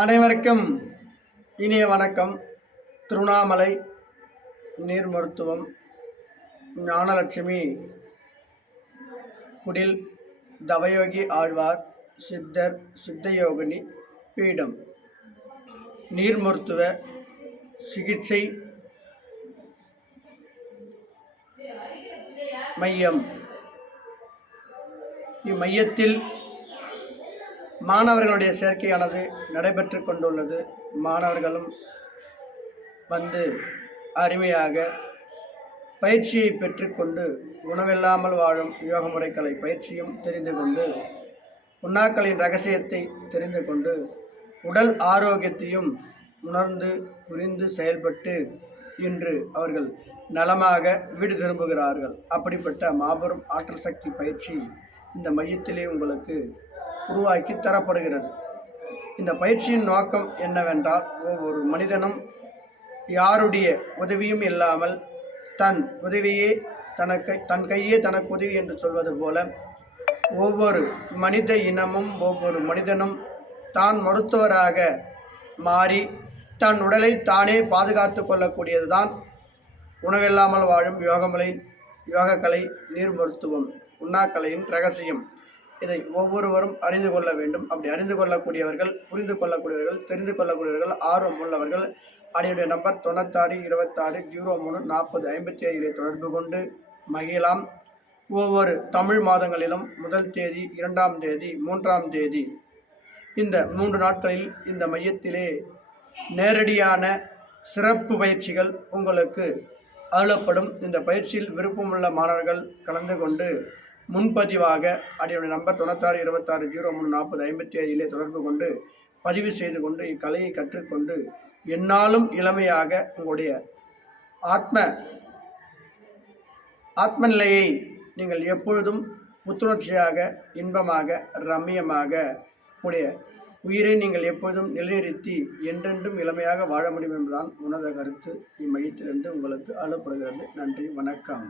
அனைவருக்கும் இனிய வணக்கம். திருவண்ணாமலை நீர் மருத்துவம் ஞானலட்சுமி குடில் தவயோகி ஆழ்வார் சித்தர் சித்தயோகினி பீடம் நீர் மருத்துவ சிகிச்சை மையம். இம்மையத்தில் மாணவர்களுடைய சேர்க்கையானது நடைபெற்று கொண்டுள்ளது. மாணவர்களும் வந்து அருமையாக பயிற்சியை பெற்றுக்கொண்டு உணவில்லாமல் வாழும் யோக முறைகளை பயிற்சியும் தெரிந்து கொண்டு உண்ணாக்களின் ரகசியத்தை தெரிந்து கொண்டு உடல் ஆரோக்கியத்தையும் உணர்ந்து புரிந்து செயல்பட்டு இன்று அவர்கள் நலமாக வீடு திரும்புகிறார்கள். அப்படிப்பட்ட மாபெரும் ஆற்றல் சக்தி பயிற்சி இந்த மையத்திலே உங்களுக்கு உருவாக்கி தரப்படுகிறது. இந்த பயிற்சியின் நோக்கம் என்னவென்றால், ஒவ்வொரு மனிதனும் யாருடைய உதவியும் இல்லாமல் தன் உதவியே தன் கையே தனக்கு உதவி என்று சொல்வது போல ஒவ்வொரு மனித இனமும் ஒவ்வொரு மனிதனும் தான் மருத்துவராக மாறி தன் உடலை தானே பாதுகாத்து கொள்ளக்கூடியதுதான் உணவில்லாமல் வாழும் யோகக்கலை நீர் மருத்துவம் உண்ணாக்கலையின் ரகசியம். இதை ஒவ்வொருவரும் அறிந்து கொள்ள வேண்டும். அப்படி அறிந்து கொள்ளக்கூடியவர்கள், புரிந்து கொள்ளக்கூடியவர்கள், தெரிந்து கொள்ளக்கூடியவர்கள், ஆர்வம் உள்ளவர்கள் அடியுடைய நம்பர் 9626034057 தொடர்பு கொண்டு மகிழலாம். ஒவ்வொரு தமிழ் மாதங்களிலும் முதல் தேதி, 2ஆம் தேதி, 3ஆம் தேதி இந்த 3 நாட்களில் இந்த மையத்திலே நேரடியான சிறப்பு பயிற்சிகள் உங்களுக்கு அருளப்படும். இந்த பயிற்சியில் விருப்பமுள்ள மாணவர்கள் கலந்து கொண்டு முன்பதிவாக அடியுடைய நம்பர் 9626034057 தொடர்பு கொண்டு பதிவு செய்து கொண்டு இக்கலையை கற்றுக்கொண்டு எந்நாளும் இளமையாக உங்களுடைய ஆத்ம நிலையை நீங்கள் எப்பொழுதும் புத்துணர்ச்சியாக, இன்பமாக, ரம்மியமாக உங்களுடைய உயிரை நீங்கள் எப்பொழுதும் நிலைநிறுத்தி என்றென்றும் இளமையாக வாழ முடியும் என்பதுதான் உன்னத கருத்து இம்மையத்திலிருந்து உங்களுக்கு அருளப்படுகிறது. நன்றி, வணக்கம்.